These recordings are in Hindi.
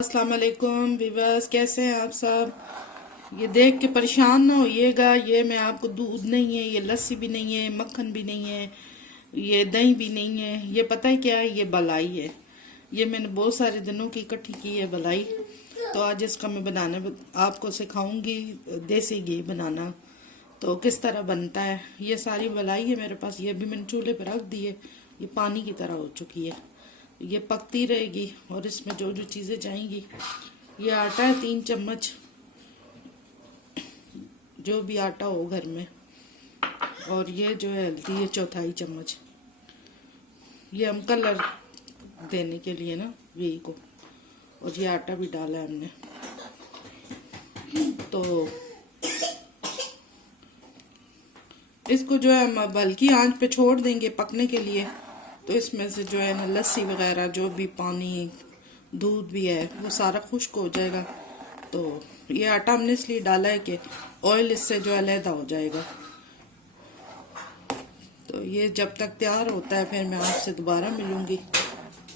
अस्सलाम वालेकुम व्यूअर्स, कैसे हैं आप सब। ये देख के परेशान ना होइएगा, ये मैं आपको दूध नहीं है, ये लस्सी भी नहीं है, मक्खन भी नहीं है, ये दही भी नहीं है। ये पता है क्या है, ये बलाई है। ये मैंने बहुत सारे दिनों की इकट्ठी की है बलाई। तो आज इसका मैं बनाना आपको सिखाऊंगी, देसी घी बनाना। तो किस तरह बनता है, ये सारी बलाई है मेरे पास। ये भी मैंने चूल्हे पर रख दी है, ये पानी की तरह हो चुकी है। ये पकती रहेगी और इसमें जो जो चीज़ें जाएंगी। ये आटा है 3 चम्मच, जो भी आटा हो घर में। और ये जो है हल्दी है 1/4 चम्मच। ये हम कलर देने के लिए ना यही को। और ये आटा भी डाला है हमने। तो इसको जो है हम हल्की आंच पे छोड़ देंगे पकने के लिए। तो इसमें से जो है ना लस्सी वगैरह, जो भी पानी दूध भी है, वो सारा खुश्क हो जाएगा। तो ये आटा हमने इसलिए डाला है कि ऑयल इससे जो है अलहदा हो जाएगा। तो ये जब तक तैयार होता है फिर मैं आपसे दोबारा मिलूंगी।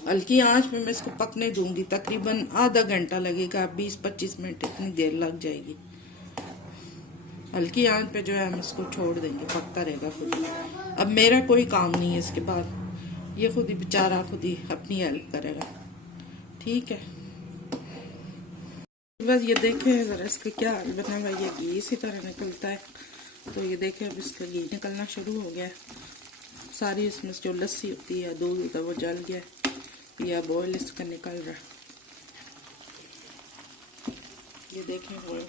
हल्की आंच में मैं इसको पकने दूंगी, तकरीबन आधा घंटा लगेगा, 20-25 मिनट इतनी देर लग जाएगी। हल्की आंच पे जो है हम इसको छोड़ देंगे, पकता रहेगा खुद ही। अब मेरा कोई काम नहीं है इसके बाद, ये खुद ही बेचारा खुद ही अपनी हेल्प करेगा। ठीक है, बस ये देखें जरा इसका क्या हाल बना हुआ है। ये घी इसी तरह निकलता है। तो ये देखें अब इसका घी निकलना शुरू हो गया है। सारी इसमें जो लस्सी होती है, दूध होता है, वो जल गया है। ये अब ऑयल इसका निकल रहा है। ये देखें ऑयल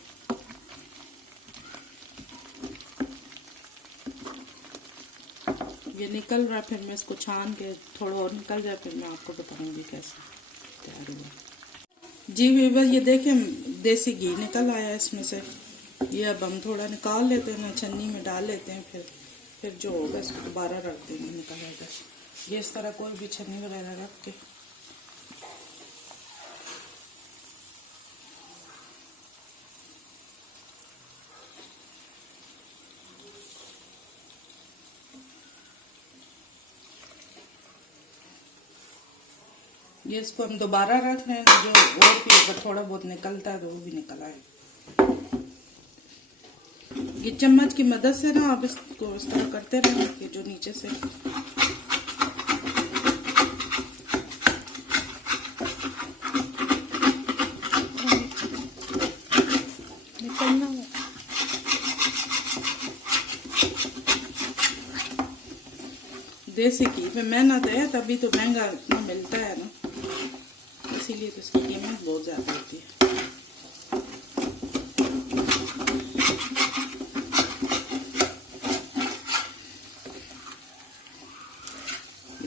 ये निकल रहा है। फिर मैं इसको छान के थोड़ा और निकल जाए, फिर मैं आपको बताऊंगी कैसे तैयार हुआ। जी व्यूअर्स, ये देखें देसी घी निकल आया इसमें से। ये अब हम थोड़ा निकाल लेते हैं, छन्नी में डाल लेते हैं। फिर जो होगा इसको दोबारा रख देंगे, निकल आएगा। ये इस तरह कोई भी छन्नी वगैरह रख के ये इसको हम दोबारा रख रहे हैं। जो और भी अगर थोड़ा बहुत निकलता है तो वो भी निकल आए। ये चम्मच की मदद से ना आप इसको इस तरह करते रहें कि जो नीचे से निकलना है। देसी घी में मेहनत है, तभी तो महंगा इतना मिलता है ना, इसीलिए तो इसकी कीमत बहुत ज्यादा होती है।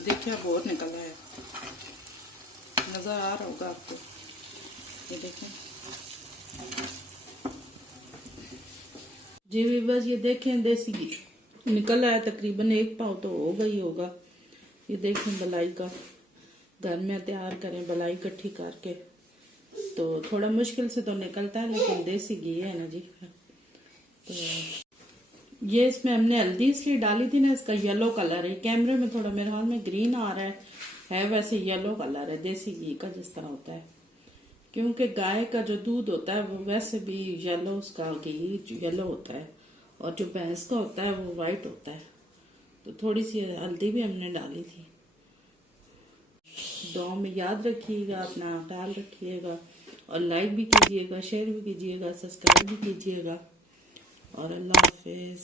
देखिए अब और निकला है, नजर आ रहा होगा आपको। ये देखें जी बस, ये देखें देसी घी निकल आया, तकरीबन 1 पाव तो हो गई होगा। ये देखें बलाई का, घर में तैयार करें बलाई इकट्ठी करके तो थोड़ा मुश्किल से तो निकलता है, लेकिन देसी घी है ना जी। तो ये इसमें हमने हल्दी इसलिए डाली थी ना, इसका येलो कलर है। कैमरे में थोड़ा मेरे हाल में ग्रीन आ रहा है वैसे येलो कलर है देसी घी का, जिस तरह होता है। क्योंकि गाय का जो दूध होता है वो वैसे भी येलो, उसका घी येलो होता है, और जो भैंस का होता है वो वाइट होता है। तो थोड़ी सी हल्दी भी हमने डाली थी। दुआ में याद रखिएगा, अपना ख्याल रखिएगा, और लाइक भी कीजिएगा, शेयर भी कीजिएगा, सब्सक्राइब भी कीजिएगा। और अल्लाह हाफिज।